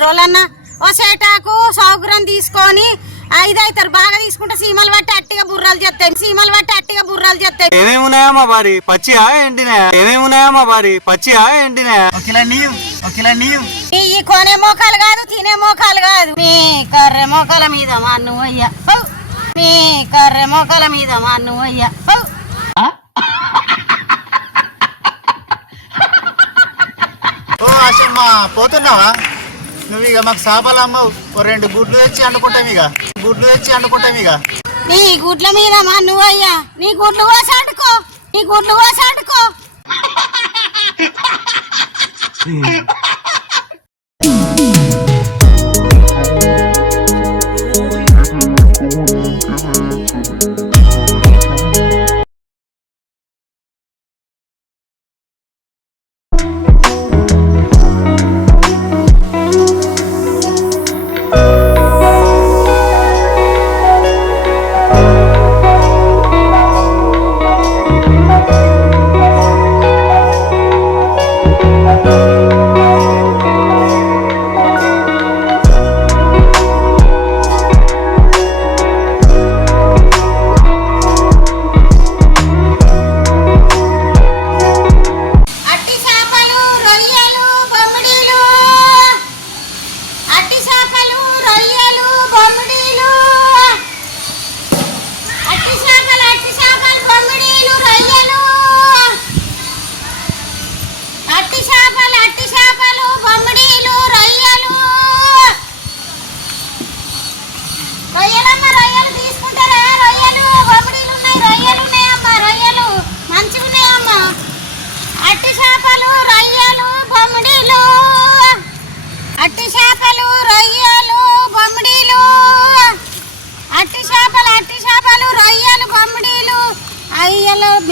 వాళ్ళన్న ఓ సేటాకు సౌకర్యం తీసుకొని ఐదు అవుతారు బాగా తీసుకుంటే సీమలు బట్టి అట్టిగా బుర్రాలు చేస్తాయి. సీమలు బట్టి అట్టిగా బుర్రాలు చేస్తాయి. ఏమేమి ఉన్నాయా మా బారి పచ్చియా ఎండినాయా ఏమేమి ఉన్నాయా మా బారి పచ్చియా ఎండినాయా ఈ ఈ కొనే మోకాలు కాదు తినే మోకాలు కాదు. మీ కర్రె మోకాల మీద మా నువ్వయ్యా. మీ కర్రె మోకాల మీద మా నువ్వయ్యా. పోతున్నావా? నువ్వు ఇక మాకు చేపలు అమ్మవు. ఓ రెండు గుడ్లు తెచ్చి వండుకుంటాం ఇక. గుడ్లు తెచ్చి వండుకుంటాం ఇక. నీ గుడ్ల మీద మా నువ్వయ్యా నీ గుడ్లు కోసాడుకో నీ గుడ్లు కోసాడుకో అట్టి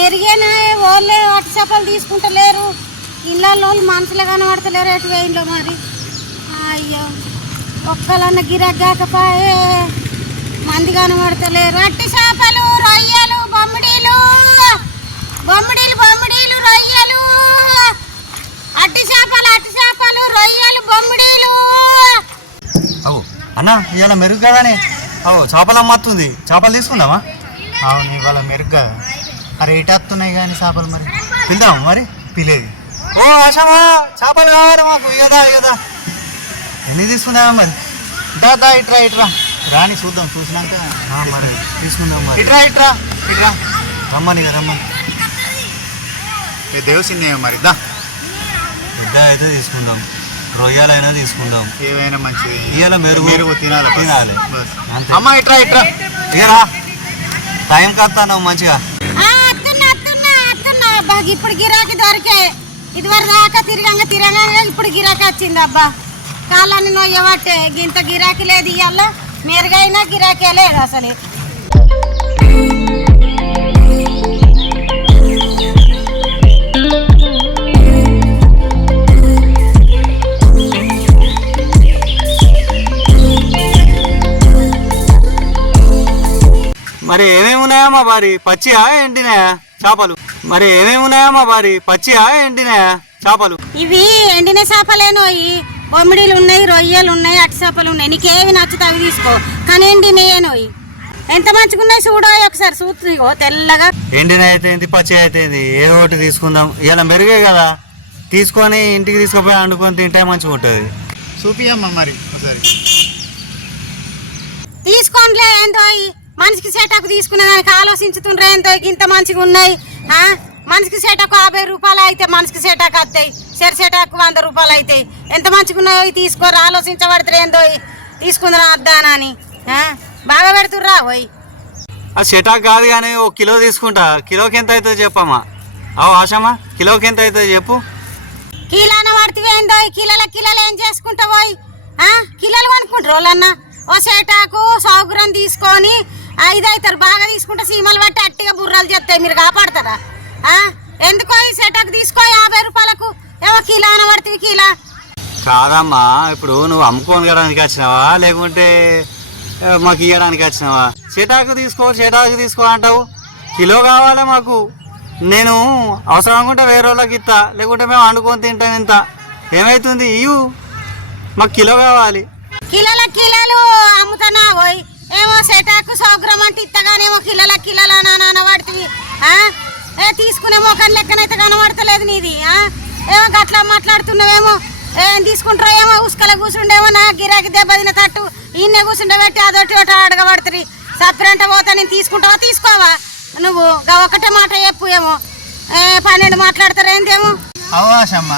పెరిగేనా వాళ్ళే అట్టి చేపలు తీసుకుంటలేరు. ఇళ్ళల్లో వాళ్ళు మనుషులు కనబడతలేరు ఎటు వేయంలో మరి. అయ్యో ఒక్కలన్న గిరాక్ కాకపాయే మంది కనబడతలేరు. అట్టి చేపలు రొయ్యలు బొమ్మిడీలు బొమ్మిడీలు బొమ్మిడీలు రొయ్యలు. అట్టి చేపలు అట్టి చేపలు రొయ్యలు బొమ్మిడీలు. అవు అన్న ఇవాళ మెరుగు కదానే? అవు చేపలు అమ్మత్తుంది. చేపలు తీసుకుందామా? అవును ఇవాళ మెరుగు కదా. ఎటు వస్తున్నాయి కానీ చేపలు మరి. పిలుదామా మరి? పిలేదు ఓ ఆశమా చేపలు కావాలి మాకు. ఇయదా ఇయదా ఎన్ని తీసుకుందామా మరి? దా దా ఇట్రా ఇట్రా. రాని చూద్దాం చూసినాక. మరి తీసుకుందాం మరి. ఇట్రా ఇట్రా ఇట్రా. రమ్మని రమ్మని. ఏ దేవసిన్నే మరి దా. పెద్ద అయితే తీసుకుందాం. రొయ్యలైనా తీసుకుందాం. ఏవైనా మంచిది ఇవాళ మెరుగు. మెరుగు తినాలి. తినాలి. అమ్మ ఇట్రా ఇట్రా. ఇకరా టైం కత్తాను మంచిగా. అత్తున్నా ఇప్పుడు గిరాకీ దొరికే ఇదివరకు దాకా తిరగంగా తిరగంగా ఇప్పుడు గిరాకీ వచ్చింది అబ్బా. కాళ్ళని నొయ్యబట్టే. ఇంత గిరాకీ లేదు ఇవాళ మెరుగైనా గిరాకీ లేదు అసలు. మరి ఏమేమి ఉన్నాయా మా బారి పచ్చియా ఎండినాయా చేపలు. మరి ఏమేమి ఉన్నాయా మా బారి పచ్చియా ఎండినాయా చేపలు. ఇవి ఎండిన చేపలేనో ఈ బొమ్మిడీలు ఉన్నాయి రొయ్యలు ఉన్నాయి అట్టి చేపలు ఉన్నాయి. నీకేవి నచ్చుతా అవి తీసుకో. కానీ ఎండినయేనోయి ఎంత మంచిగా ఉన్నాయి చూడో ఒకసారి చూస్తుందిగో తెల్లగా. ఎండిన అయితే ఏంది పచ్చి అయితే ఏంది? ఏదో ఒకటి తీసుకుందాం. ఇలా మెరుగే కదా. తీసుకొని ఇంటికి తీసుకుపోయి వండుకొని తింటే మంచిగా ఉంటుంది చూపియమ్మ మరి ఒకసారి. తీసుకోండిలే ఏందో మనిషికి సెటకు తీసుకునే దానికి ఆలోచించుతుండ్రే ఏందో ఇంత మంచిగా ఉన్నాయి? మనిషికి సెటకు యాభై రూపాయలు అయితే మనిషికి సెటాకు వస్తాయి సెర సెటాకు వంద రూపాయలు అవుతాయి ఎంత మంచిగా ఉన్నాయో తీసుకోరు ఆలోచించబడితే ఏందో తీసుకుందా అద్దానా అని? బాగా పెడుతుర్రా పోయి ఆ షటాక్ కాదు కానీ ఒక కిలో తీసుకుంటా కిలోకి ఎంత అవుతుందో చెప్పమ్మా అవు ఆశమ్మా కిలోకి ఎంత అవుతుందో చెప్పు కిలోన పడితే ఏందో ఈ కిలోల కిలోలు ఏం చేసుకుంటా పోయి? కిలోలు కొనుక్కుంటారు వాళ్ళన్న ఓ సేటాకు సౌకర్యం తీసుకొని ఐదు అవుతారు బాగా తీసుకుంటే సీమలు బట్టి అట్టిగా బుర్రాలు చెప్తాయి మీరు కాపాడతారా? ఎందుకో ఈ సెటాకు తీసుకో యాభై రూపాయలకు. ఏమో కిలోన పడుతుంది కిలో. కాదమ్మా ఇప్పుడు నువ్వు అమ్ముకోనికి వచ్చినావా? లేకుంటే మాకు ఇవ్వడానికి వచ్చినావా? చెటాకు తీసుకో చెటాకు తీసుకో అంటావు. కిలో కావాలి మాకు. నేను అవసరం అనుకుంటే వేరే వాళ్ళకి ఇస్తా లేకుంటే మేము వండుకొని తింటాం ఇంత. ఏమవుతుంది ఇవ్వు మాకు కిలో కావాలి. కిలోల కిలోలు అమ్ముతానా పోయి ఏమో సెటాకు సౌగ్రం అంటే ఇత్తగానేమో కిలోల కిలోల నాన్న ఏ తీసుకునే మోకాన్ లెక్కనైతే కనబడతలేదు నీది ఏమో గట్లా మాట్లాడుతున్నావేమో ఏం తీసుకుంటారో ఏమో ఉసుకల కూర్చుండేమో నా గిరాకి దెబ్బతిన తట్టు ఈయన్నే కూర్చుండే పెట్టి అదొట్టి ఒకటి అడగబడుతుంది సపరేంట పోతా నేను తీసుకుంటావా తీసుకోవా? నువ్వు ఒకటే మాట చెప్పు ఏమో. ఏ పన్నెండు మాట్లాడతారు ఏందేమో? అవకాశమ్మ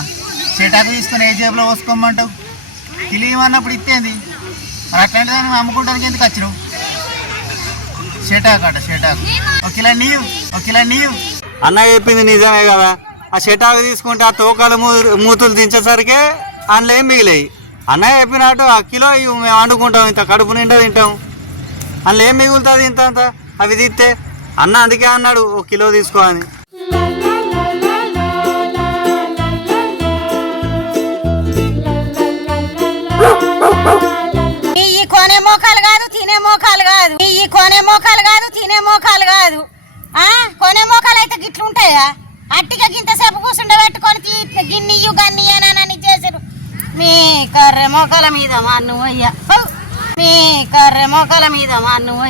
చెటాకు తీసుకుని ఏ జేబులో పోసుకోమంటావు? తెలియమన్నప్పుడు ఇచ్చేది మరి అమ్ముకుంటానికి ఎందుకు వచ్చినావు? షేటాకు అట షేటాకు. ఒక కిలో నీవు ఒక కిలో నీవు. అన్న చెప్పింది నిజమే కదా. ఆ షటాకు తీసుకుంటే ఆ తోకాలు మూతులు దించేసరికి అందులో ఏం మిగిలాయి? అన్నయ్య చెప్పినట్టు ఆ కిలో ఇవి మేము వండుకుంటాం ఇంత కడుపు నిండా తింటాం. అందులో ఏం మిగులుతుంది ఇంత అంత? అవి తీస్తే అన్న అందుకే అన్నాడు ఒక కిలో తీసుకో అని. లేదా గిట్లు ఉంటాయా అట్టిగా గింతసేపు కూర్చుండ పెట్టుకొని తీ- గిన్నెయ్యు గన్నయ్యనని చేసారు. మీ కర్రె మోకాల మీద మా నువ్వు మీ కర్రె మోకాల మీద మా నువ్వు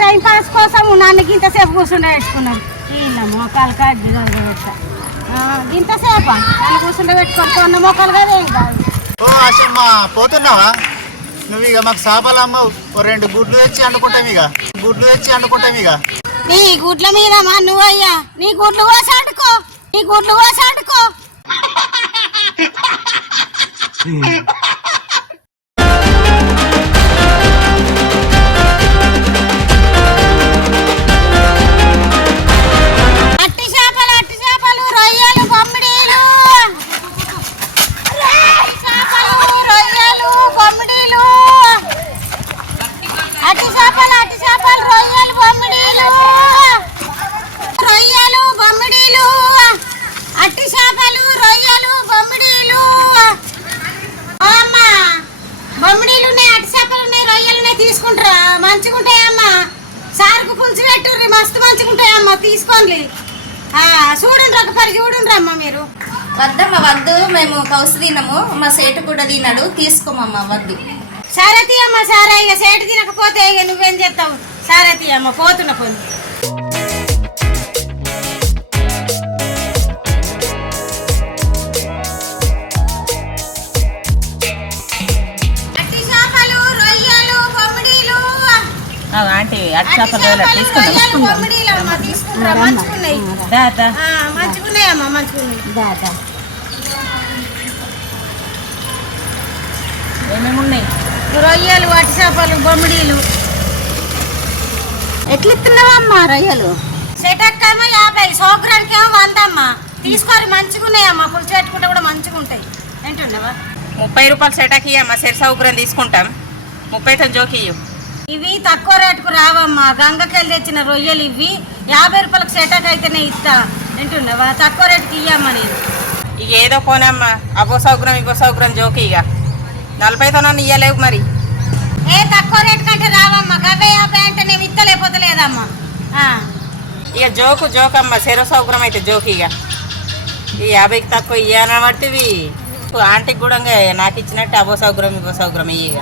టైం పాస్ కోసం నన్ను గింతసేపు కూర్చుండే వీళ్ళ మోకాలు కాదు గింతసేపు నన్ను కూర్చుండే పెట్టుకొని కొన్న మోకాలు కదా ఏం కాదు. ఓ ఆశమ్మ పోతున్నావా? నువ్వు ఇక మాకు చేపలు అమ్మవు. ఓ రెండు గుడ్లు తెచ్చి వండుకుంటాం ఇక. గుడ్లు తెచ్చి వండుకుంటాం ఇక. నీ గుడ్ల మీద మా నువ్వయ్యా నీ గుడ్లు కోసి ఆడుకో నీ గుడ్లు కోసి ఆడుకో బొమ్మిడీలు అట్టి చేపలు రొయ్యలు బొమ్మిడీలు. అమ్మా బొమ్మిడీలు ఉన్నాయి అట్టి చేపలు ఉన్నాయి రొయ్యలు ఉన్నాయి తీసుకుంటారా. మంచిగా ఉంటాయమ్మా సారుకు పులుసు పెట్టుర్రి మస్తు మంచిగా ఉంటాయమ్మా తీసుకోండి. చూడండి ఒక పరి చూడండి అమ్మ మీరు. వద్దమ్మ వద్దు. మేము కౌసు తినము. మా సేటు కూడా తినడు. తీసుకోమమ్మ వద్దు. సరే తీయమ్మ సరే ఇక సేటు తినకపోతే ఇక నువ్వేం చేస్తావు? సరే తీయమ్మ పోతున్న పోయి. ఆ, మంచిగున్నాయమ్మా మంచిగున్నాయి. ఏమేమి ఉన్నాయి? రొయ్యలు అట్టి చేపలు బొమ్మిడీలు. ఎట్లా ఇస్తున్నావమ్మా రొయ్యలు? సెటక్కేమో యాభై సోగ్రానికి ఏమో వందమ్మా. తీసుకోరు మంచిగా ఉన్నాయమ్మా పులుసు పెట్టుకుంటే కూడా మంచిగా ఉంటాయి ఏంటున్నావా ముప్పై రూపాయలు సెటాకి అమ్మ సెరి సౌకర్యం తీసుకుంటాం. ముప్పై తొమ్మిది జోకి ఇయ్యు. ఇవి తక్కువ రేటుకు రావమ్మా. గంగకెళ్ళి తెచ్చిన రొయ్యలు ఇవి. యాభై రూపాయలకు సెటక్ అయితేనే ఇస్తా. వింటున్నావా? తక్కువ రేటుకి ఇయ్యమ్మా నేను. ఇక ఏదో పోనమ్మా. అబో సౌకర్యం ఇగో సౌకర్యం జోకి ఇక. నలభైతో నన్ను ఇయ్యలేవు మరి. ఏ తక్కువ రేటు కంటే రావమ్మా. గవే యాభై అంటే నేను ఇత్తలేకపోతే లేదమ్మా ఆ. ఇక జోకు జోకమ్మ. సెరో సౌకర్యం అయితే జోకి ఇక. ఈ యాభైకి తక్కువ ఇయ్యనబడితే ఆంటీకి కూడా నాకు ఇచ్చినట్టు అబో సౌకర్యం ఇగో సౌకర్యం ఇయ్యి ఇక.